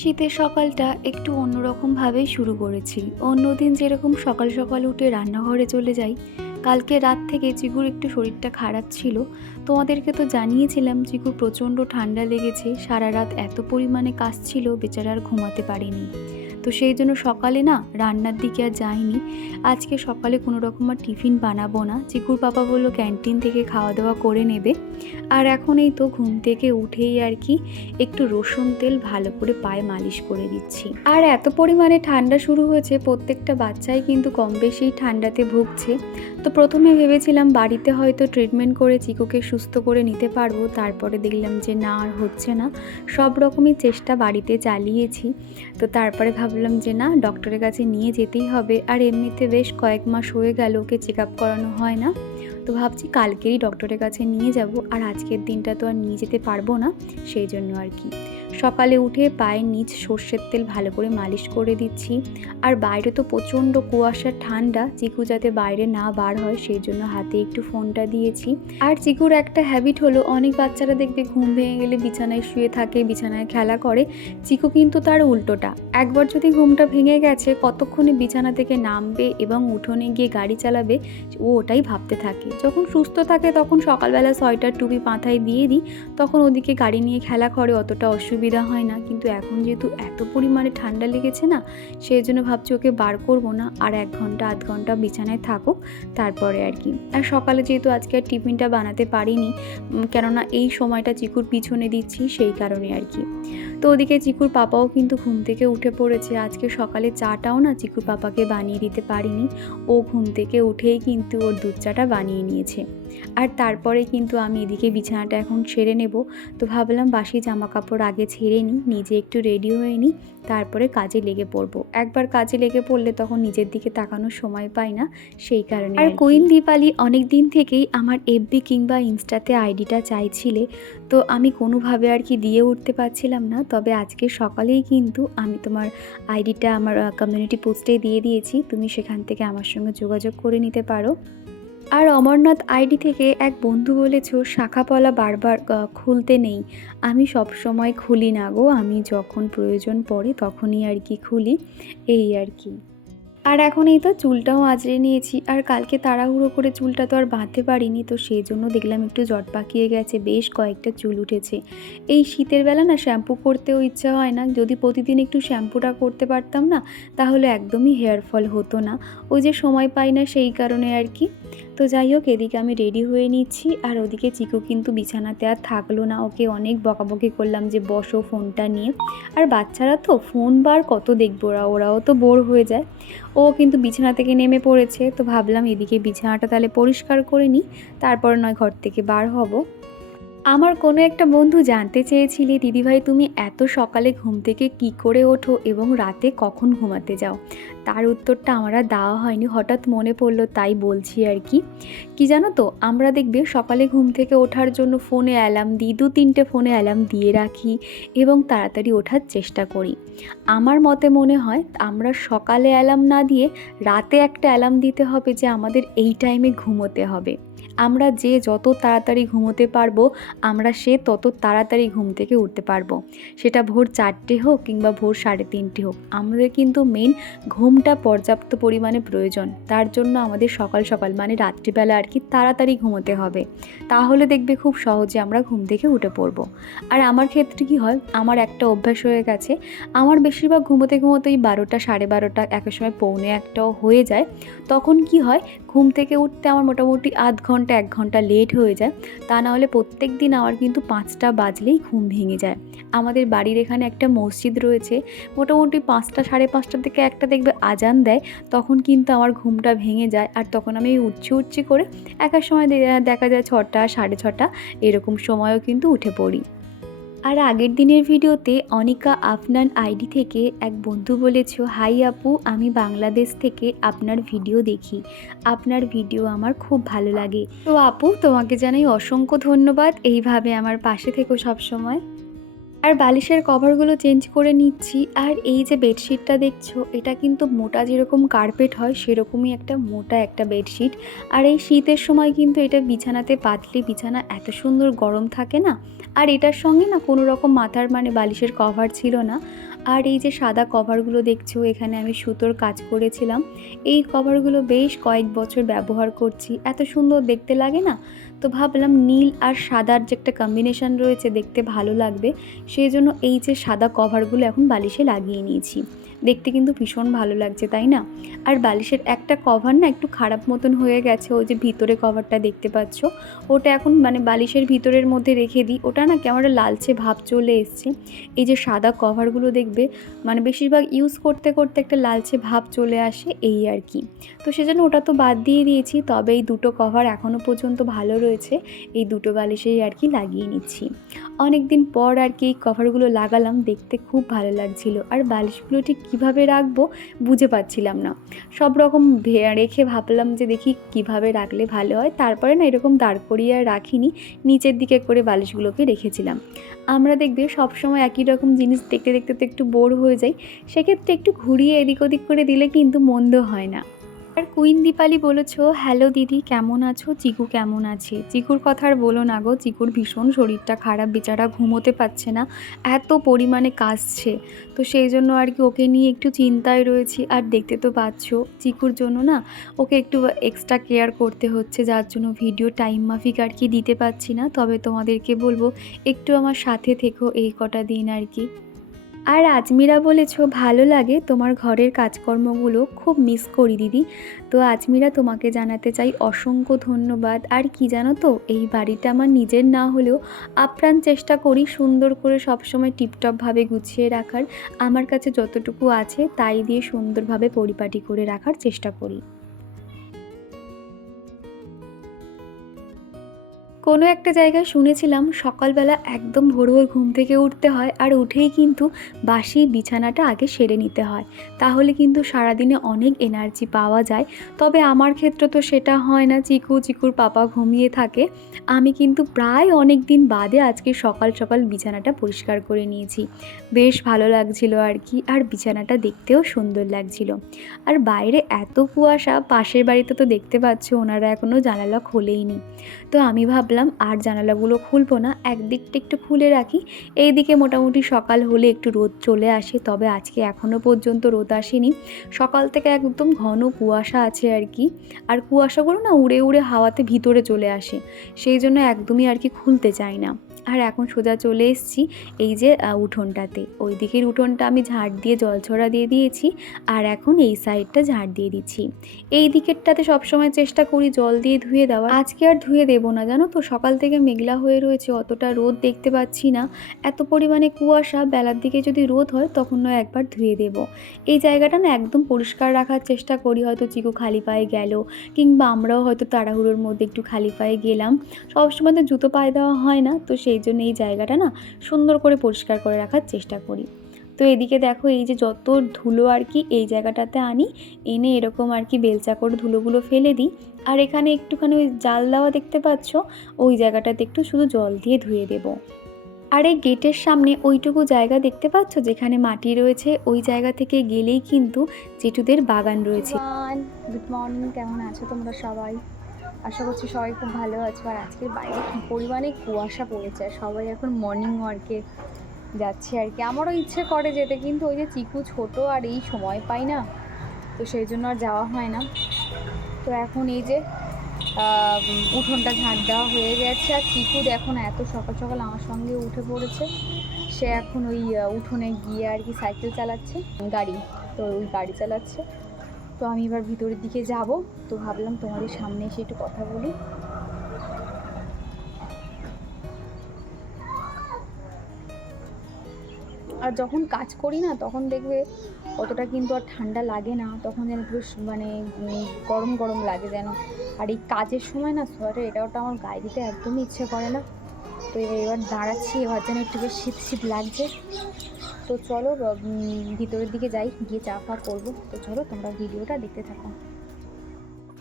শীতের সকালটা একটু অন্যরকমভাবেই শুরু করেছি। অন্যদিন যেরকম সকাল সকাল উঠে রান্নাঘরে চলে যাই, কালকে রাত থেকে চিকুর একটু শরীরটা খারাপ ছিল। তোমাদেরকে তো জানিয়েছিলাম চিকুর প্রচণ্ড ঠান্ডা লেগেছে, সারা রাত এত পরিমাণে কাজ ছিল, বেচারা আর ঘুমাতে পারেনি। তো সেই জন্য সকালে না রান্নার দিকে আর যাইনি। আজকে সকালে কোনো রকম আর টিফিন বানাবো না। চিকুর পাপা বলল ক্যান্টিন থেকে খাওয়া দাওয়া করে নেবে। আর এখন এই তো ঘুম থেকে উঠেই আর কি একটু রসুন তেল ভালো করে পায়ে মালিশ করে দিচ্ছি আর এত পরিমাণে ঠান্ডা শুরু হয়েছে, প্রত্যেকটা বাচ্চাই কিন্তু কম বেশি ঠান্ডাতে ভুগছে। তো প্রথমে ভেবেছিলাম বাড়িতে হয়তো ট্রিটমেন্ট করে চিকুকে সুস্থ করে নিতে পারব। তারপরে দেখলাম যে না, আর হচ্ছে না। সব রকমই চেষ্টা বাড়িতে চালিয়েছি। তো তারপরে ভাবলাম যে না ডক্টরের কাছে নিয়ে যেতেই হবে। আর এমনিতে বেশ কয়েক মাস হয়ে গেল, ওকে চেক আপ করানো হয় না। তো ভাবছি কালকেরই ডক্টরের কাছে নিয়ে যাব। আর আজকের দিনটা তো আর নিয়ে যেতে পারব না, সেই জন্য আর কি। সকালে উঠে পায়ের নিচ সর্ষের তেল ভালো করে মালিশ করে দিচ্ছি। আর বাইরে তো প্রচণ্ড কুয়াশা, ঠান্ডা। চিকু যাতে বাইরে না বার হয়, সেই জন্য হাতে একটু ফোনটা দিয়েছি। আর চিকুর একটা হ্যাবিট হলো, অনেক বাচ্চারা দেখবে ঘুম ভেঙে গেলে বিছানায় শুয়ে থাকে, বিছানায় খেলা করে। চিকু কিন্তু তার উল্টোটা। একবার যদি ঘুমটা ভেঙে গেছে, কতক্ষণে বিছানা থেকে নামবে এবং উঠোনে গিয়ে গাড়ি চালাবে, ও ওটাই ভাবতে থাকে। যখন সুস্থ থাকে, তখন সকালবেলা সোয়েটার, টুপি মাথায় দিয়ে দিই। তখন ওদিকে গাড়ি নিয়ে খেলা করে, অতটা অসুবিধা হয় না। কিন্তু এখন যেহেতু এত পরিমাণে ঠান্ডা লেগেছে না সেই জন্য ভাবছি ওকে বার করব না। আর এক ঘণ্টা, আধ ঘণ্টা বিছানায় থাকুক, তারপরে আর কি। আর সকালে যেহেতু আজকে আর টিফিনটা বানাতে পারিনি কেননা এই সময়টা চিকুর পিছনে দিচ্ছি, সেই কারণে আর কি। তো ওদিকে চিকুর পাপাও কিন্তু ঘুম থেকে উঠে পড়েছে। আজকে সকালে চাটাও না চিকুর পাপাকে বানিয়ে দিতে পারিনি। ও ঘুম থেকে উঠেই কিন্তু ওর দুধ চাটা বানিয়ে নিয়েছে। আর তারপরে কিন্তু আমি এদিকে বিছানাটা এখন ছেড়ে নেব। তো ভাবলাম বাসি জামা কাপড় আগে ছেড়ে নিই নিজে একটু রেডি হয়ে নিই তারপরে কাজে লেগে পড়ব। একবার কাজে লেগে পড়লে তখন নিজের দিকে তাকানোর সময় পাই না সেই কারণে আর কুইন দীপালি অনেক দিন থেকেই আমার এফবি কিংবা ইনস্টাতে আইডিটা চাইছিলে। তো আমি কোনোভাবে আর কি দিয়ে উঠতে পারছিলাম না। তবে আজকে সকালেই কিন্তু আমি তোমার আইডিটা আমার কমিউনিটি পোস্টে দিয়ে দিয়েছি। তুমি সেখান থেকে আমার সঙ্গে যোগাযোগ করে নিতে পারো। আর অমরনাথ আইডি থেকে এক বন্ধু বলেছ, শাখাপলা বারবার খুলতে নেই। আমি সব সময় খুলি না গো। আমি যখন প্রয়োজন পড়ে তখনই আর কি খুলি। এই আর কি। আর এখন এই তো চুলটাও আঁচড়ে নিয়েছি, আর কালকে তাড়াহুড়ো করে চুলটা তো আর বাঁধতে পারিনি, তো সেই জন্য দেখলাম একটু জট পাকিয়ে গেছে, বেশ কয়েকটা চুল উঠেছে। এই শীতের বেলা না শ্যাম্পু করতেও ইচ্ছা হয় না, যদি প্রতিদিন একটু শ্যাম্পুটা করতে পারতাম না, তাহলে একদমই হেয়ার ফল হতো না। ওই যে সময় পাই না সেই কারণে আর কি। তো যাই হোক, এদিকে আমি রেডি হয়ে নিচ্ছি। আর ওদিকে চিকু কিন্তু বিছানাতে আর থাকল না। ওকে অনেক বকাবকি করলাম যে, বসো ফোনটা নিয়ে। আর বাচ্চারা তো ফোন বার কত দেখব ওরা? ওরাও তো বোর হয়ে যায়। ও কিন্তু বিছানা থেকে নেমে পড়েছে। তো ভাবলাম এদিকে বিছানাটা তাহলে পরিষ্কার করে নিই। তারপর নয় ঘর থেকে বার হব। আমার কোনো একটা বন্ধু জানতে চেয়েছিলে, দিদিভাই, তুমি এত সকালে ঘুম থেকে কি করে ওঠো এবং রাতে কখন ঘুমাতে যাও? তার উত্তরটা আমার দেওয়া হয়নি, হঠাৎ মনে পড়ল তাই বলছি আর কি। কি জানো তো, আমরা দেখবে সকালে ঘুম থেকে ওঠার জন্য ফোনে অ্যালার্ম দিই, দু তিনটে ফোনে অ্যালার্ম দিয়ে রাখি এবং তাড়াতাড়ি ওঠার চেষ্টা করি। আমার মতে মনে হয়, আমরা সকালে অ্যালার্ম না দিয়ে রাতে একটা অ্যালার্ম দিতে হবে যে আমাদের এই টাইমে ঘুমোতে হবে। আমরা যে যত তাড়াতাড়ি ঘুমোতে পারব, আমরা সে তত তাড়াতাড়ি ঘুম থেকে উঠতে পারব। সেটা ভোর চারটে হোক কিংবা ভোর সাড়ে তিনটে হোক। আমাদের কিন্তু মেন ঘুমটা পর্যাপ্ত পরিমাণে প্রয়োজন। তার জন্য আমাদের সকাল সকাল মানে রাত্রিবেলা আর কি তাড়াতাড়ি ঘুমোতে হবে। তাহলে দেখবে খুব সহজে আমরা ঘুম থেকে উঠে পড়ব। আর আমার ক্ষেত্রে কি হয়, আমার একটা অভ্যাস হয়ে গেছে। আমার বেশিরভাগ ঘুমোতে ঘুমোতেই বারোটা, সাড়ে বারোটা একের সময় পৌনে একটাও হয়ে যায়। তখন কি হয়, ঘুম থেকে উঠতে আমার মোটামুটি আধ ঘণ্টা এক ঘণ্টা লেট হয়ে যায়, তা না হলে প্রত্যেক দিন আমার কিন্তু পাঁচটা বাজলেই ঘুম ভেঙে যায়। আমাদের বাড়ির এখানে একটা মসজিদ রয়েছে, মোটামুটি পাঁচটা, সাড়ে পাঁচটার থেকে একটা দেখবে আজান দেয়, তখন কিন্তু আমার ঘুমটা ভেঙে যায়, আর তখন আমি উঠছি উঠছি করে একার সময় দেখা যায় ছটা, সাড়ে ছটা, এরকম সময়ও কিন্তু উঠে পড়ি। আর আগের দিনের ভিডিওতে অনিকা আফনান আইডি থেকে এক বন্ধু বলেছ, হাই আপু, আমি বাংলাদেশ থেকে আপনার ভিডিও দেখি। আপনার ভিডিও আমার খুব ভালো লাগে। তো আপু, তোমাকে জানাই অসংখ্য ধন্যবাদ। এইভাবে আমার পাশে থেকো সব সময়। আর বালিশের কভারগুলো চেঞ্জ করে নিচ্ছি। আর এই যে বেডশিটটা দেখছ, এটা কিন্তু মোটা যেরকম কার্পেট হয়, সেরকমই একটা মোটা একটা বেডশিট। আর এই শীতের সময় কিন্তু এটা বিছানাতে পাতলে বিছানা এত সুন্দর গরম থাকে না। আর এটার সঙ্গে না কোনো রকম মাথার মানে বালিশের কভার ছিল না। আর এই যে সাদা কভারগুলো দেখছ, এখানে আমি সুতোর কাজ করেছিলাম। এই কভারগুলো বেশ কয়েক বছর ব্যবহার করছি। এত সুন্দর দেখতে লাগে না? তো ভাবলাম নীল আর সাদার যে একটা কম্বিনেশান রয়েছে দেখতে ভালো লাগবে। সেই জন্য এই যে সাদা কভারগুলো এখন বালিশে লাগিয়ে নিয়েছি। দেখতে কিন্তু ভীষণ ভালো লাগছে, তাই না? আর বালিশের একটা কভার না একটু খারাপ মতন হয়ে গেছে, ওই যে ভিতরে কভারটা দেখতে পাচ্ছ? ওটা এখন মানে বালিশের ভিতরের মধ্যে রেখে দিই। ওটা না কেমন লালচে ভাব চলে এসছে। এই যে সাদা কভারগুলো দেখবে মানে বেশিরভাগ ইউজ করতে করতে একটা লালচে ভাব চলে আসে, এই আর কি। তো সেজন্য ওটা তো বাদ দিয়ে দিয়েছি, তবে এই দুটো কভার এখনও পর্যন্ত ভালো রয়েছে। এই দুটো বালিশেই আর কি লাগিয়ে নিচ্ছি। অনেক দিন পর আর কি এই কভারগুলো লাগালাম, দেখতে খুব ভালো লাগছিল। আর বালিশগুলো ঠিক কীভাবে রাখব বুঝে পাচ্ছিলাম না। সব রকম রেখে ভাবলাম যে দেখি কীভাবে রাখলে ভালো হয়। তারপরে না এরকম দাঁড় করিয়ে আর রাখিনি, নিচের দিকে করে বালিশগুলোকে রেখেছিলাম। আমরা দেখবে সবসময় একই রকম জিনিস দেখতে দেখতে তো একটু বোর হয়ে যাই, সেক্ষেত্রে একটু ঘুরিয়ে এদিক ওদিক করে দিলে কিন্তু মন্দ হয় না। আর কুইন দীপালি বলেছ হ্যালো দিদি, কেমন আছো? চিকু কেমন আছে? চিকুর কথা আর বলো না গো, চিকুর ভীষণ শরীরটা খারাপ, বেচারা ঘুমোতে পারছে না, এত পরিমাণে কাশছে। তো সেই জন্য আর কি ওকে নিয়ে একটু চিন্তায় রয়েছি। আর দেখতে তো পাচ্ছ, চিকুর জন্য না, ওকে একটু এক্সট্রা কেয়ার করতে হচ্ছে, যার জন্য ভিডিও টাইম মাফিক আর কি দিতে পারছি না। তবে তোমাদেরকে বলব, একটু আমার সাথে থেকো এই কটা দিন আর কি। আর আজমিরা বলেছ, ভালো লাগে। তোমার ঘরের কাজকর্মগুলো খুব মিস করি, দিদি। তো আজমিরা, তোমাকে জানাতে চাই অসংখ্য ধন্যবাদ। আর কি জানো তো, এই বাড়িটা আমার নিজের না হলেও আপ্রাণ চেষ্টা করি সুন্দর করে সবসময় টিপটপভাবে গুছিয়ে রাখার। আমার কাছে যতটুকু আছে, তাই দিয়ে সুন্দরভাবে পরিপাটি করে রাখার চেষ্টা করি। কোনো একটা জায়গায় শুনেছিলাম সকালবেলা একদম ভোর ভোর ঘুম থেকে উঠতে হয় আর উঠেই কিন্তু বাসি বিছানাটা আগে সেরে নিতে হয়। তাহলে কিন্তু সারাদিনে অনেক এনার্জি পাওয়া যায়। তবে আমার ক্ষেত্রে তো সেটা হয় না, চিকু চিকুর পাপা ঘুমিয়ে থাকে। আমি কিন্তু প্রায় অনেক দিন বাদে আজকে সকাল সকাল বিছানাটা পরিষ্কার করে নিয়েছি। বেশ ভালো লাগছিল আর কি, আর বিছানাটা দেখতেও সুন্দর লাগছিল। আর বাইরে এত কুয়াশা, পাশের বাড়িতে তো দেখতে পাচ্ছ, ওনারা এখনও জানালা খোলেইনি। তো আমি ভাবলাম আর জানালাগুলো খুলবো না, একদিকটা একটু খুলে রাখি। এই দিকে মোটামুটি সকাল হলে একটু রোদ চলে আসে, তবে আজকে এখনও পর্যন্ত রোদ আসেনি। সকাল থেকে একদম ঘন কুয়াশা আছে আর কি, আর কুয়াশাগুলো না উড়ে উড়ে হাওয়াতে ভিতরে চলে আসে, সেই জন্য একদমই আর কি খুলতে চাই না। আর এখন সোজা চলে এসেছি এই যে উঠোনটাতে। ওই দিকের উঠোনটা আমি ঝাড় দিয়ে জল ছড়া দিয়ে দিয়েছি আর এখন এই সাইডটা ঝাড় দিয়ে দিচ্ছি। এই দিকেরটাতে সবসময় চেষ্টা করি জল দিয়ে ধুয়ে দেওয়া আজকে আর ধুয়ে দেবো না, জানো তো? সকাল থেকে মেঘলা হয়ে রয়েছে, অতটা রোদ দেখতে পাচ্ছি না। এত পরিমাণে কুয়াশা, বেলার দিকে যদি রোদ হয় তখন নয় একবার ধুয়ে দেবো। এই জায়গাটা না একদম পরিষ্কার রাখার চেষ্টা করি, হয়তো চিকু খালি পায়ে গেল কিংবা আমরাও হয়তো তাড়াহুড়োর মধ্যে একটু খালি পায়ে গেলাম। সবসময় তো জুতো পায়ে দেওয়া হয় না, তো সেই জন্য এই জায়গাটা না সুন্দর করে পরিষ্কার করে রাখার চেষ্টা করি। তো এদিকে দেখো এই যে যত ধুলো আর কি এই জায়গাটাতে আনি, এনে এরকম আর কি বেলচা করে ধুলোগুলো ফেলে দিই। আর এখানে একটুখানি ওই জাল দেওয়া দেখতে পাচ্ছ, ওই জায়গাটাতে একটু শুধু জল দিয়ে ধুয়ে দেবো। আর এই গেটের সামনে ওইটুকু জায়গা দেখতে পাচ্ছ, যেখানে মাটি রয়েছে, ওই জায়গা থেকে গেলেই কিন্তু জেঠুদের বাগান রয়েছে। গুড মর্নিং কেমন আছো তোমরা সবাই? আশা করছি সবাই খুব ভালো আছো। আর আজকের বাইরে কি পরিমাণে কুয়াশা পড়েছে, আর সবাই এখন মর্নিং ওয়ার্কে যাচ্ছে আর কি। আমারও ইচ্ছে করে যেতে, কিন্তু ওই যে চিকু ছোট আর এই সময় পাই না, তো সেই জন্য আর যাওয়া হয় না। তো এখন এই যে উঠোনটা ঝাঁট দেওয়া হয়ে গেছে, আর চিকু এখন এত সকাল সকাল আমার সঙ্গে উঠে পড়েছে। সে এখন ওই উঠোনে গিয়ে আর কি সাইকেল চালাচ্ছে, গাড়ি, তো ওই গাড়ি চালাচ্ছে। তো আমি এবার ভিতরের দিকে যাব। তো ভাবলাম তোমাদের সামনে এসে একটু কথা বলি। আর যখন কাজ করি না, তখন দেখবে অতটা কিন্তু আর ঠান্ডা লাগে না। তখন যেন পুরো মানে গরম গরম লাগে যেন। আর এই কাজের সময় না, সোয়েটার এটা ওটা আমার গায়ে দিতে একদমই ইচ্ছে করে না। তো এবার দাঁড়াচ্ছি, এবার যেন একটু বেশ শীত শীত লাগছে। তো চলো ভিতরের দিকে যাই, গিয়ে চা ফা করব। তো চলো, তোমরা ভিডিওটা দেখতে থাকো।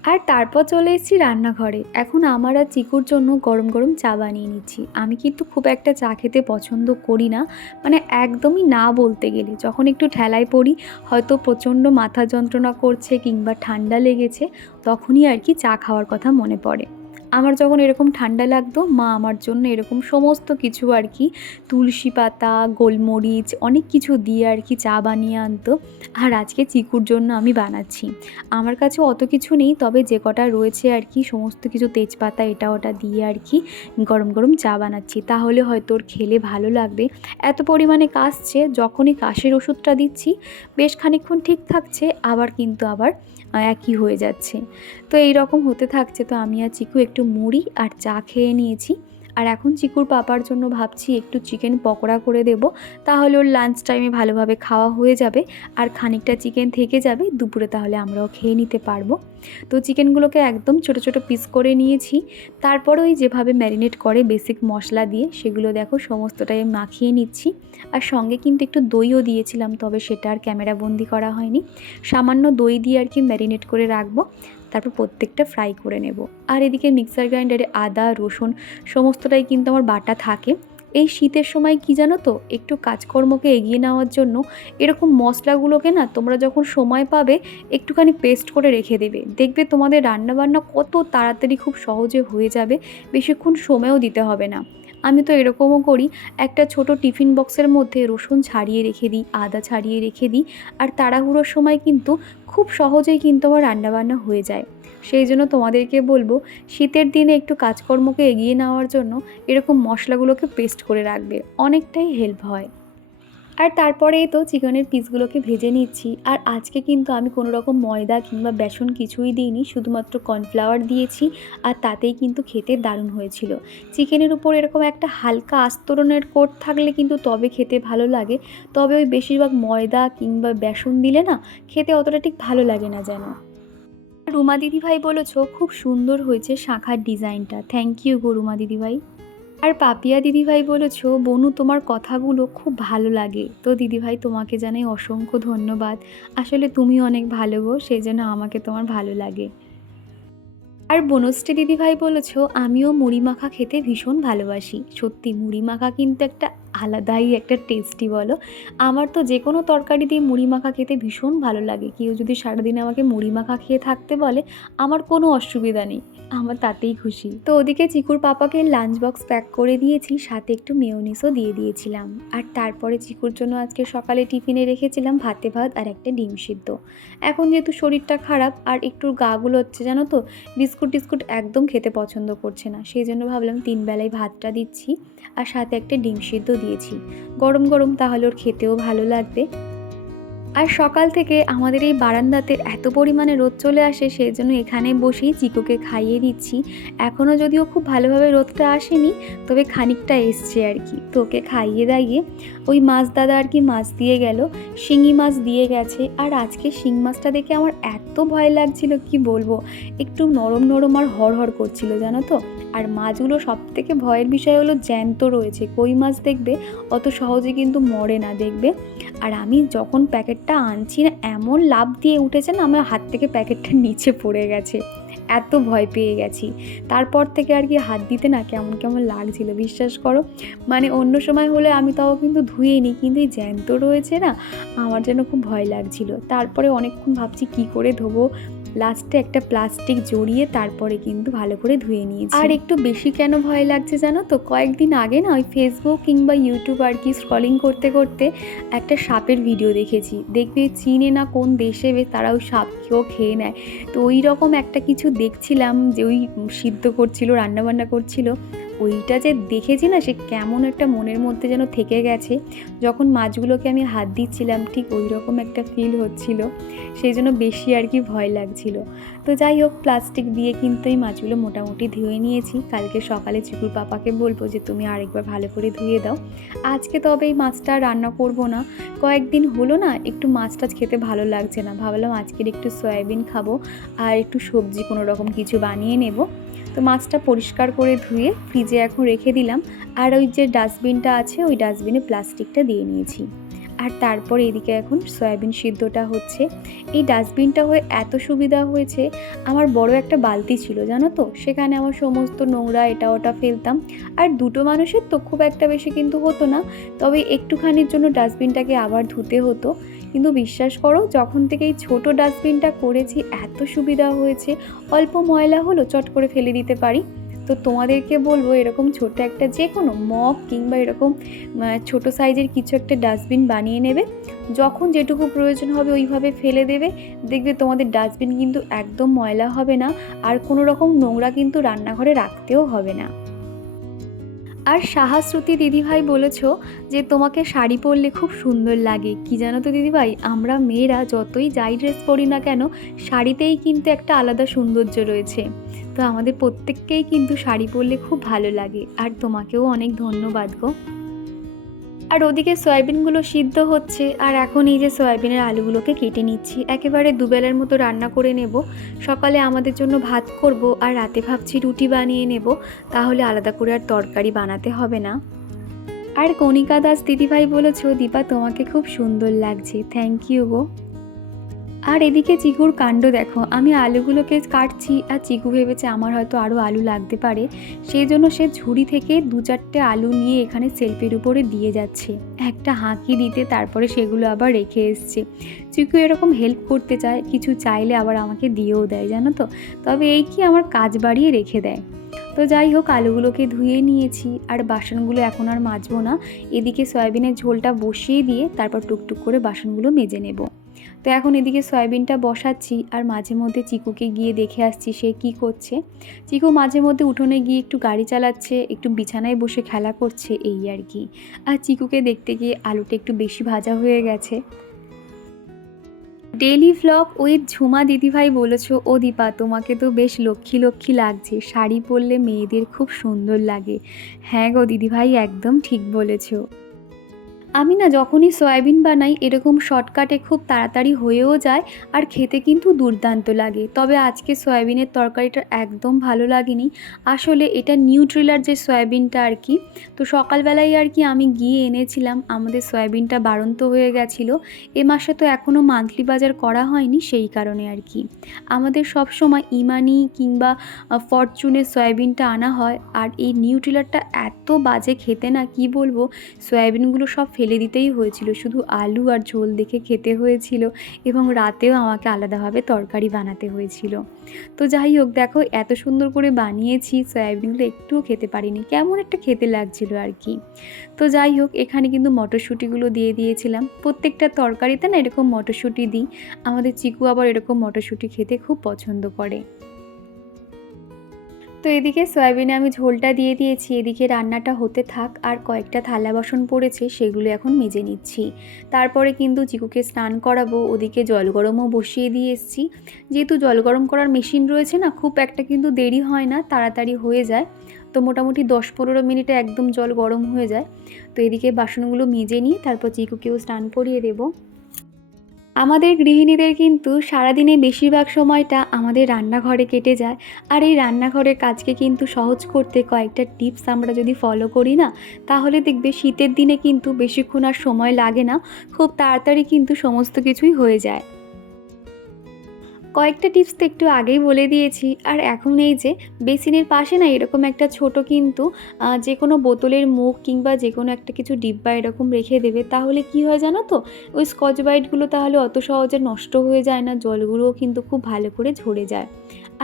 আর তারপর চলে এসেছি রান্নাঘরে। এখন আমার আর চিকুর জন্য গরম গরম চা বানিয়ে নিচ্ছি। আমি কিন্তু খুব একটা চা খেতে পছন্দ করি না। মানে একদমই না বলতে গেলে। যখন একটু ঠেলায় পড়ি, হয়তো প্রচণ্ড মাথা যন্ত্রণা করছে কিংবা ঠান্ডা লেগেছে, তখনই আর কি চা খাওয়ার কথা মনে পড়ে। আমার যখন এরকম ঠান্ডা লাগতো, মা আমার জন্য এরকম সমস্ত কিছু আর কি, তুলসী পাতা, গোলমরিচ, অনেক কিছু দিয়ে আর কি চা বানিয়ে আনতো। আর আজকে চিকুর জন্য আমি বানাচ্ছি। আমার কাছে অত কিছু নেই, তবে যে কটা রয়েছে আর কি, সমস্ত কিছু তেজপাতা, এটা ওটা দিয়ে আর কি গরম গরম চা বানাচ্ছি। তাহলে হয়তো ওর খেলে ভালো লাগবে। এত পরিমাণে কাশছে, যখনই কাশের ওষুধটা দিচ্ছি, বেশ খানিকক্ষণ ঠিক থাকছে, আবার কিন্তু আবার একই হয়ে যাচ্ছে। তো এই রকম হতে থাকছে তো আমি আর চিকু একটু মুড়ি আর চা খেয়ে নিয়েছি। আর এখন চিকুর পাপার জন্য ভাবছি একটু চিকেন পকোড়া করে দেব। তাহলে ওর লাঞ্চ টাইমে ভালোভাবে খাওয়া হয়ে যাবে আর খানিকটা চিকেন থেকে যাবে, দুপুরে তাহলে আমরাও খেয়ে নিতে পারব। তো চিকেনগুলোকে একদম ছোট ছোট পিস করে নিয়েছি। তারপর ওই যেভাবে ম্যারিনেট করে বেসিক মশলা দিয়ে, সেগুলো দেখো সমস্তটাই মাখিয়ে নিচ্ছি। আর সঙ্গে কিন্তু একটু দইও দিয়েছিলাম, তবে সেটা আর ক্যামেরা বন্দি করা হয়নি। সামান্য দই দিয়ে আর কি ম্যারিনেট করে রাখব, তারপর প্রত্যেকটা ফ্রাই করে নেব। আর এদিকে মিক্সার গ্রাইন্ডারে আদা, রসুন সমস্তটাই কিন্তু আমার বাটা থাকে। এই শীতের সময় কি জানো তো, একটু কাজকর্মকে এগিয়ে নেওয়ার জন্য এরকম মশলাগুলোকে না তোমরা যখন সময় পাবে, একটুখানি পেস্ট করে রেখে দেবে। দেখবে তোমাদের রান্নাবান্না কত তাড়াতাড়ি খুব সহজে হয়ে যাবে, বেশিক্ষণ সময়ও দিতে হবে না। আমি তো এরকমও করি, একটা ছোট টিফিন বক্সের মধ্যে রসুন ছাড়িয়ে রেখে দিই, আদা ছাড়িয়ে রেখে দিই, আর তাড়াহুড়োর সময় কিন্তু খুব সহজেই কিন্তু আমার রান্নাবান্না হয়ে যায়। সেই জন্য তোমাদেরকে বলব, শীতের দিনে একটু কাজকর্মকে এগিয়ে নেওয়ার জন্য এরকম মশলাগুলোকে পেস্ট করে রাখবে, অনেকটাই হেল্প হয়। আর তারপরে তো চিকেনের পিসগুলোকে ভেজে নিচ্ছি। আর আজকে কিন্তু আমি কোনো রকম ময়দা কিংবা বেসন কিছুই দিইনি, শুধুমাত্র কর্নফ্লাওয়ার দিয়েছি আর তাতেই কিন্তু খেতে দারুণ হয়েছিল। চিকেনের উপর এরকম একটা হালকা আস্তরণের কোট থাকলে কিন্তু তবে খেতে ভালো লাগে। তবে ওই বেশিরভাগ ময়দা কিংবা বেসন দিলে না খেতে অতটা ঠিক ভালো লাগে না যেন। রুমা দিদিভাই বলেছ, খুব সুন্দর হয়েছে শাখার ডিজাইনটা। থ্যাংক ইউ গো রুমা দিদিভাই। আর পাপিয়া দিদিভাই বলেছ, বনু তোমার কথাগুলো খুব ভালো লাগে। তো দিদিভাই তোমাকে জানাই অসংখ্য ধন্যবাদ। আসলে তুমি অনেক ভালো গো, সেই জন্য আমাকে তোমার ভালো লাগে। আর বনশ্রী দিদিভাই বলেছ, আমিও মুড়ি মাখা খেতে ভীষণ ভালোবাসি। সত্যি, মুড়ি মাখা কিন্তু একটা আলাদাই একটা টেস্টি বলো। আমার তো যে কোনো তরকারি দিয়ে মুড়ি মাখা খেতে ভীষণ ভালো লাগে। কেউ যদি সারাদিন আমাকে মুড়ি মাখা খেয়ে থাকতে বলে, আমার কোনো অসুবিধা নেই। আমার তাতেই খুশি। তো ওদিকে চিকুর পাপাকে লাঞ্চ বক্স প্যাক করে দিয়েছি, সাথে একটু মেয়োনিসও দিয়ে দিয়েছিলাম। আর তারপরে চিকুর জন্য আজকে সকালে টিফিনে রেখেছিলাম ভাতে ভাত আর একটা ডিম সিদ্ধ। এখন যেহেতু শরীরটা খারাপ, আর একটু গাগুলো হচ্ছে জানো তো, বিস্কুট টিস্কুট একদম খেতে পছন্দ করছে না। সেই জন্য ভাবলাম তিন বেলায় ভাতটা দিচ্ছি, আর সাথে একটা ডিম সিদ্ধ দিয়েছি। গরম গরম তাহলে ওর খেতেও ভালো লাগবে। আর সকাল থেকে আমাদের এই বারান্দাতে এত পরিমাণে রোদ চলে আসে, সেই জন্য এখানে বসেই চিকুকে খাইয়ে দিচ্ছি। এখনও যদিও খুব ভালোভাবে রোদটা আসেনি, তবে খানিকটা এসছে আর কি। তোকে খাইয়ে দাইয়ে ওই মাছ দাদা আর কি মাছ দিয়ে গেল, শিঙি মাছ দিয়ে গেছে। আর আজকে শিং মাছটা দেখে আমার এত ভয় লাগছিল, কি বলব? একটু নরম নরম আর হড়হড় করছিল, জানো তো? আর মাছগুলো সব থেকে ভয়ের বিষয় হলো জ্যান্ত রয়েছে। কই মাছ দেখবে? অত সহজে কিন্তু মরে না, দেখবে? আর আমি যখন প্যাকেটটা আনছি না, এমন লাভ দিয়ে উঠেছে না, আমার হাত থেকে প্যাকেটটা নিচে পড়ে গেছে। এত ভয় পেয়ে গেছি। তারপর থেকে আর কি হাত দিতে না কেমন কেমন লাগছিল, বিশ্বাস করো? মানে অন্য সময় হলে আমি তাও কিন্তু ধুয়ে নিই কিন্তু এই জ্যান্ত রয়েছে না, আমার যেন খুব ভয় লাগছিল। তারপরে অনেকক্ষণ ভাবছি কি করে ধোবো লাস্টে একটা প্লাস্টিক জড়িয়ে তারপরে কিন্তু ভালো করে ধুয়ে নিয়েছি। আর একটু বেশি কেন ভয় লাগছে জানো তো? কয়েকদিন আগে না ওই ফেসবুক কিংবা ইউটিউব আর কি স্ক্রলিং করতে করতে একটা সাপের ভিডিও দেখেছি। দেখবে চীনে না কোন দেশে তারা ওই সাপকেও খেয়ে নেয়। তো ওই রকম একটা কিছু দেখছিলাম যে ওই সিদ্ধ করছিল, রান্নাবান্না করছিল। ওইটা যে দেখেছি না, সে কেমন একটা মনের মধ্যে যেন থেকে গেছে। যখন মাছগুলোকে আমি হাত দিচ্ছিলাম, ঠিক ওই রকম একটা ফিল হচ্ছিল। সেই জন্য বেশি আর কি ভয় লাগছিল। তো যাই হোক প্লাস্টিক দিয়ে কিন্তু এই মাছগুলো মোটামুটি ধুয়ে নিয়েছি। কালকে সকালে চিকুর পাপাকে বলব যে, তুমি আরেকবার ভালো করে ধুয়ে দাও। আজকে তবে এই মাছটা রান্না করব না। কয়েকদিন হলো না, একটু মাছ টাছ খেতে ভালো লাগছে না। ভাবলাম আজকের একটু সয়াবিন খাব আর একটু সবজি কোনো রকম কিছু বানিয়ে নেব। তো মাছটা পরিষ্কার করে ধুয়ে ফ্রিজে এখন রেখে দিলাম। আর ওই যে ডাস্টবিনটা আছে, ওই ডাস্টবিনে প্লাস্টিকটা দিয়ে নিয়েছি। আর তারপরে এদিকে এখন সয়াবিন সিদ্ধটা হচ্ছে। এই ডাস্টবিনটা হয়ে এত সুবিধা হয়েছে, আমার বড় একটা বালতি ছিল, জানো তো? সেখানে আমার সমস্ত নোংরা এটা ওটা ফেলতাম। আর দুটো মানুষের তো খুব একটা বেশি কিন্তু হতো না, তবে একটুখানির জন্য ডাস্টবিনটাকে আবার ধুতে হতো। কিন্তু বিশ্বাস করো, যখন থেকে এই ছোটো ডাস্টবিনটা করেছি, এত সুবিধা হয়েছে। অল্প ময়লা হলো চট করে ফেলে দিতে পারি। তো তোমাদেরকে বলব এরকম ছোট একটা যে কোনো মগ কিংবা এরকম ছোট সাইজের কিছু একটা ডাস্টবিন বানিয়ে নেবে। যখন যেটুকু প্রয়োজন হবে ওইভাবে ফেলে দেবে। দেখবে তোমাদের ডাস্টবিন কিন্তু একদম ময়লা হবে না। আর কোনো রকম নোংরা কিন্তু রান্নাঘরে রাখতেও হবে না। আর সাহাশ্রুতি দিদিভাই বলেছ যে তোমাকে শাড়ি পরলে খুব সুন্দর লাগে। কি জানো তো দিদিভাই? আমরা মেয়েরা যতই যাই ড্রেস পরি না কেন, শাড়িতেই কিন্তু একটা আলাদা সৌন্দর্য রয়েছে। তো আমাদের প্রত্যেককেই কিন্তু শাড়ি পরলে খুব ভালো লাগে। আর তোমাকেও অনেক ধন্যবাদ গো। আর ওদিকে সয়াবিনগুলো সিদ্ধ হচ্ছে, আর এখন এই যে সয়াবিনের আলুগুলোকে কেটে নিচ্ছি। একেবারে দুবেলার মতো রান্না করে নেব। সকালে আমাদের জন্য ভাত করব আর রাতে ভাবছি রুটি বানিয়ে নেব, তাহলে আলাদা করে আর তরকারি বানাতে হবে না। আর কণিকা দাস দিদিভাই বলেছ, দীপা, তোমাকে খুব সুন্দর লাগছে। Thank you go. আর এদিকে চিকুর কাণ্ড দেখো। আমি আলুগুলোকে কাটছি আর চিকু ভেবেছে আমার হয়তো আরও আলু লাগতে পারে। সেই জন্য সে ঝুড়ি থেকে দু চারটে আলু নিয়ে এখানে সেলফের উপরে দিয়ে যাচ্ছে। একটা হাঁকি দিতে তারপরে সেগুলো আবার রেখে এসছে। চিকু এরকম হেল্প করতে চায়, কিছু চাইলে আবার আমাকে দিয়েও দেয়, জানো তো? তবে এই কি আমার কাজ বাড়িয়ে রেখে দেয়? তো যাই হোক, আলুগুলোকে ধুয়ে নিয়েছি। আর বাসনগুলো এখন আর মাজবো না। এদিকে সয়াবিনের ঝোলটা বসিয়ে দিয়ে তারপর টুকটুক করে বাসনগুলো মেজে নেব। তো এখন এদিকে সয়াবিনটা বসাচ্ছি আর মাঝে মধ্যে চিকুকে গিয়ে দেখে আসছি সে কি করছে। চিকু মাঝে মধ্যে উঠোনে গিয়ে একটু গাড়ি চালাচ্ছে, একটু বিছানায় বসে খেলা করছে, এই আর কি। আর চিকুকে দেখতে গিয়ে আলুটা একটু বেশি ভাজা হয়ে গেছে। ডেলি ভ্লগ ওই ঝুমা দিদিভাই বলেছ, ও দীপা, তোমাকে তো বেশ লক্ষ্মী লক্ষ্মী লাগছে। শাড়ি পরলে মেয়েদের খুব সুন্দর লাগে। হ্যাঁ গো দিদিভাই, একদম ঠিক বলেছ। আমি না যখনই সয়াবিন বানাই, এরকম শর্টকাটে খুব তাড়াতাড়ি হয়েও যায় আর খেতে কিন্তু দুর্দান্ত লাগে। তবে আজকে সয়াবিনের তরকারিটা একদম ভালো লাগেনি। আসলে এটা নিউট্রিলার যে সয়াবিনটা আর কি, তো সকালবেলায় আর কি আমি গিয়ে এনেছিলাম, আমাদের সয়াবিনটা বাড়ন্ত হয়ে গেছিল। এ মাসে তো এখনও মান্থলি বাজার করা হয়নি সেই কারণে আর কি। আমাদের সব সময় ইমানি কিংবা ফরচুনের সয়াবিনটা আনা হয়। আর এই নিউট্রিলারটা এত বাজে খেতে না, কি বলব? সয়াবিনগুলো সব ফেলে দিতেই হয়েছিল। শুধু আলু আর ঝোল দেখে খেতে হয়েছিল এবং রাতেও আমাকে আলাদাভাবে তরকারি বানাতে হয়েছিল। তো যাই হোক, দেখো এত সুন্দর করে বানিয়েছি, সয়াবিনগুলো একটুও খেতে পারিনি। কেমন একটা খেতে লাগছিল আর কি। তো যাই হোক, এখানে কিন্তু মটরশুঁটিগুলো দিয়ে দিয়েছিলাম। প্রত্যেকটা তরকারিতে না এরকম মটরশুঁটি দিই। আমাদের চিকু আবার এরকম মটরশুঁটি খেতে খুব পছন্দ করে। তো এদিকে সয়াবিনে আমি ঝোলটা দিয়ে দিয়েছি, এদিকে রান্নাটা হতে থাক। আর কয়েকটা থালা বাসন পড়েছে, সেগুলো এখন মেজে নিচ্ছি। তারপরে কিন্তু চিকুকে স্নান করাবো, ওদিকে জল গরমও বসিয়ে দিয়ে এসেছি। যেহেতু জল গরম করার মেশিন রয়েছে না, খুব একটা কিন্তু দেরি হয় না, তাড়াতাড়ি হয়ে যায়। তো মোটামুটি দশ পনেরো মিনিটে একদম জল গরম হয়ে যায়। তো এদিকে বাসনগুলো মেজে নিই তারপর চিকুকেও স্নান করিয়ে দেবো। আমাদের গৃহিণীদের কিন্তু সারাদিনে বেশিরভাগ সময়টা আমাদের রান্নাঘরে কেটে যায়। আর এই রান্নাঘরের কাজকে কিন্তু সহজ করতে কয়েকটা টিপস আমরা যদি ফলো করি না, তাহলে দেখবে শীতের দিনে কিন্তু বেশিক্ষণ আর সময় লাগে না। খুব তাড়াতাড়ি কিন্তু সমস্ত কিছুই হয়ে যায়। কয়েকটা টিপস তো একটু আগেই বলে দিয়েছি। আর এখন এই যে বেসিনের পাশে না এরকম একটা ছোট কিন্তু যে কোনো বোতলের মুখ কিংবা যে কোনো একটা কিছু ডিব্বা এরকম রেখে দেবে। তাহলে কি হয় জানো তো? ওই স্কচ ব্রাইটগুলো তাহলে অত সহজে নষ্ট হয়ে যায় না, জলগুলোও কিন্তু খুব ভালো করে ঝরে যায়।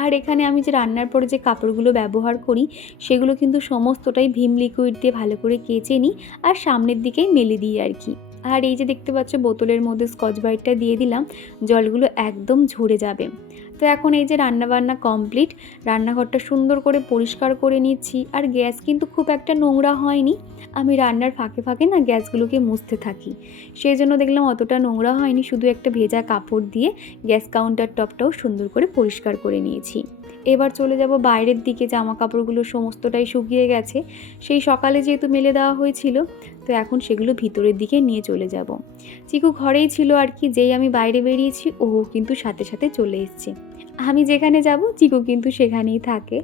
আর এখানে আমি যে রান্নার পরে যে কাপড়গুলো ব্যবহার করি, সেগুলো কিন্তু সমস্তটাই ভীম লিকুইড দিয়ে ভালো করে কেচে নিই, আর সামনের দিকেই মেলে দিই আর কি। আর এই যে দেখতে পাচ্ছ, বোতলের মধ্যে স্কচ ব্রাইটটা দিয়ে দিলাম, জলগুলো একদম ঝরে যাবে। তো এখন এই যে রান্নাবান্না কমপ্লিট, রান্নাঘরটা সুন্দর করে পরিষ্কার করে নিচ্ছি, আর গ্যাস কিন্তু খুব একটা নোংরা হয়নি। আমি রান্নার ফাঁকে ফাঁকে না গ্যাসগুলোকে মুছতে থাকি। সেই জন্য দেখলাম অতটা নোংরা হয়নি, শুধু একটা ভেজা কাপড় দিয়ে গ্যাস কাউন্টার টপটাও সুন্দর করে পরিষ্কার করে নিয়েছি। এবার চলে যাব বাইরের দিকে, জামা কাপড়গুলো সমস্তটাই শুকিয়ে গেছে। সেই সকালে যেহেতু মেলে দেওয়া হয়েছিল তো এখন সেগুলো ভিতরের দিকে নিয়ে চলে যাব। চিকু ঘরেই ছিল আর কি, যেই আমি বাইরে বেরিয়েছি ও কিন্তু সাথে সাথে চলে এসছে। আমি যেখানে যাব, চিকু কিন্তু সেখানেই থাকে।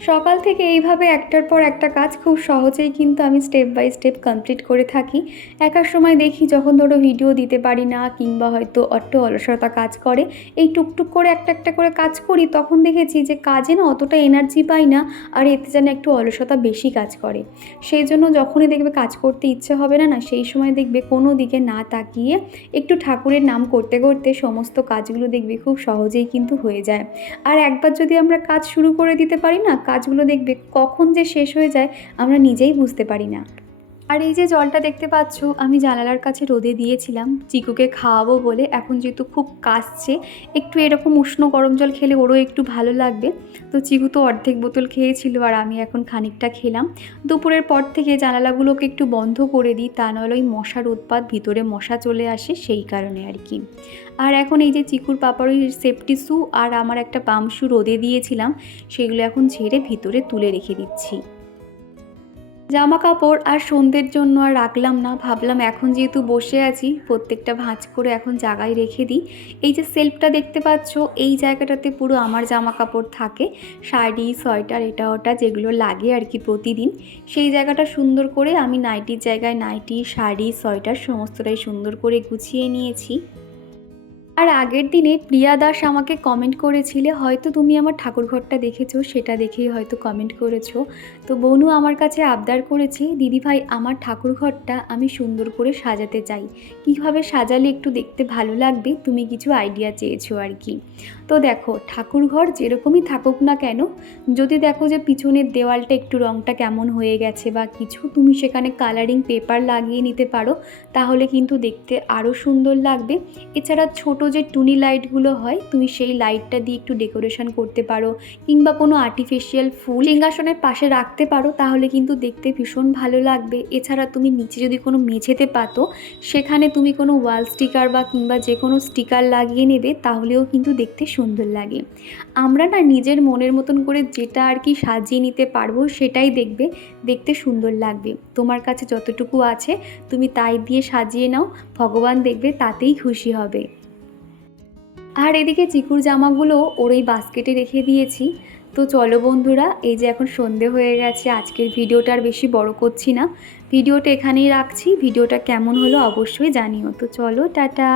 সকাল থেকে এইভাবে একটার পর একটা কাজ খুব সহজেই কিন্তু আমি স্টেপ বাই স্টেপ কমপ্লিট করে থাকি। একার সময় দেখি যখন ধরো ভিডিও দিতে পারি না কিংবা হয়তো অট্ট অলসতা কাজ করে, এই টুকটুক করে একটা একটা করে কাজ করি, তখন দেখেছি যে কাজে না অতটা এনার্জি পাই না আর এতে যেন একটু অলসতা বেশি কাজ করে। সেই জন্য যখনই দেখবে কাজ করতে ইচ্ছে হবে না না সেই সময় দেখবে কোনো দিকে না তাকিয়ে একটু ঠাকুরের নাম করতে করতে সমস্ত কাজগুলো দেখবে খুব সহজেই কিন্তু হয়ে যায়। আর একবার যদি আমরা কাজ শুরু করে দিতে পারি না কাজগুলো দেখবে কখন যে শেষ হয়ে যায় আমরা নিজেই বুঝতে পারি না। আর এই যে জলটা দেখতে পাচ্ছ, আমি জানালার কাছে রোদে দিয়েছিলাম। চিকুকে খাওয়াবো বলে এখন যেহেতু খুব কাশছে, একটু এরকম উষ্ণ গরম জল খেলে ওরও একটু ভালো লাগবে। তো চিকু তো অর্ধেক বোতল খেয়েছিল আর আমি এখন খানিকটা খেলাম। দুপুরের পর থেকে জানালাগুলোকে একটু বন্ধ করে দিই, তা নাহলে ওই মশার উৎপাত ভিতরে মশা চলে আসে সেই কারণে আর কি। আর এখন এই যে চিকুর পাপার ওই সেফটি শু আর আমার একটা পাম শু রোদে দিয়েছিলাম, সেগুলো এখন ঝেড়ে ভিতরে তুলে রেখে দিচ্ছি। জামা কাপড় আর সন্ধ্যের জন্য আর রাখলাম না। ভাবলাম এখন যেহেতু বসে আছি, প্রত্যেকটা ভাঁজ করে এখন জায়গায় রেখে দিই। এই যে সেলফটা দেখতে পাচ্ছ, এই জায়গাটাতে পুরো আমার জামা কাপড় থাকে। শাড়ি, সোয়েটার, এটা ওটা যেগুলো লাগে আর কি প্রতিদিন। সেই জায়গাটা সুন্দর করে আমি নাইটির জায়গায় নাইটি শাড়ি, সোয়েটার সমস্তটাই সুন্দর করে গুছিয়ে নিয়েছি। আর আগের দিনে প্রিয়া দাস আমাকে কমেন্ট করেছিলে, হয়তো তুমি আমার ঠাকুরঘরটা দেখেছ, সেটা দেখেই হয়তো কমেন্ট করেছ। তো বনু আমার কাছে আবদার করেছে দিদিভাই আমার ঠাকুরঘরটা আমি সুন্দর করে সাজাতে চাই। কীভাবে সাজালে একটু দেখতে ভালো লাগবে? তুমি কিছু আইডিয়া চেয়েছো আর কি। তো দেখো, ঠাকুরঘর যেরকমই থাকুক না কেন, যদি দেখো যে পিছনের দেওয়ালটা একটু রঙটা কেমন হয়ে গেছে বা কিছু, তুমি সেখানে কালারিং পেপার লাগিয়ে নিতে পারো, তাহলে কিন্তু দেখতে আরও সুন্দর লাগবে। এছাড়া ছোট যে টুনি লাইটগুলো হয়, তুমি সেই লাইটটা দিয়ে একটু ডেকোরেশন করতে পারো, কিংবা কোনো আর্টিফিশিয়াল ফুল সিংহাসনের পাশে রাখতে পারো, তাহলে কিন্তু দেখতে ভীষণ ভালো লাগবে। এছাড়া তুমি নিচে যদি কোনো মেঝেতে পাতো, সেখানে তুমি কোনো ওয়াল স্টিকার বা কিংবা যে কোনো স্টিকার লাগিয়ে নেবে, তাহলেও কিন্তু দেখতে সুন্দর লাগে। আমরা না নিজের মনের মতন করে যেটা আর কি সাজিয়ে নিতে পারব, সেটাই দেখবে, দেখতে সুন্দর লাগবে। তোমার কাছে যতটুকু আছে, তুমি তাই দিয়ে সাজিয়ে নাও, ভগবান দেখবে তাতেই খুশি হবে। আর এদিকে চিকুর জামাগুলো ওর এই বাস্কেটে রেখে দিয়েছি। তো চলো বন্ধুরা, এই যে এখন সন্ধে হয়ে গেছে, আজকের ভিডিওটা আর বেশি বড় করছি না। ভিডিওটা এখানেই রাখছি, ভিডিওটা কেমন হলো অবশ্যই জানিও। তো চলো, টাটা।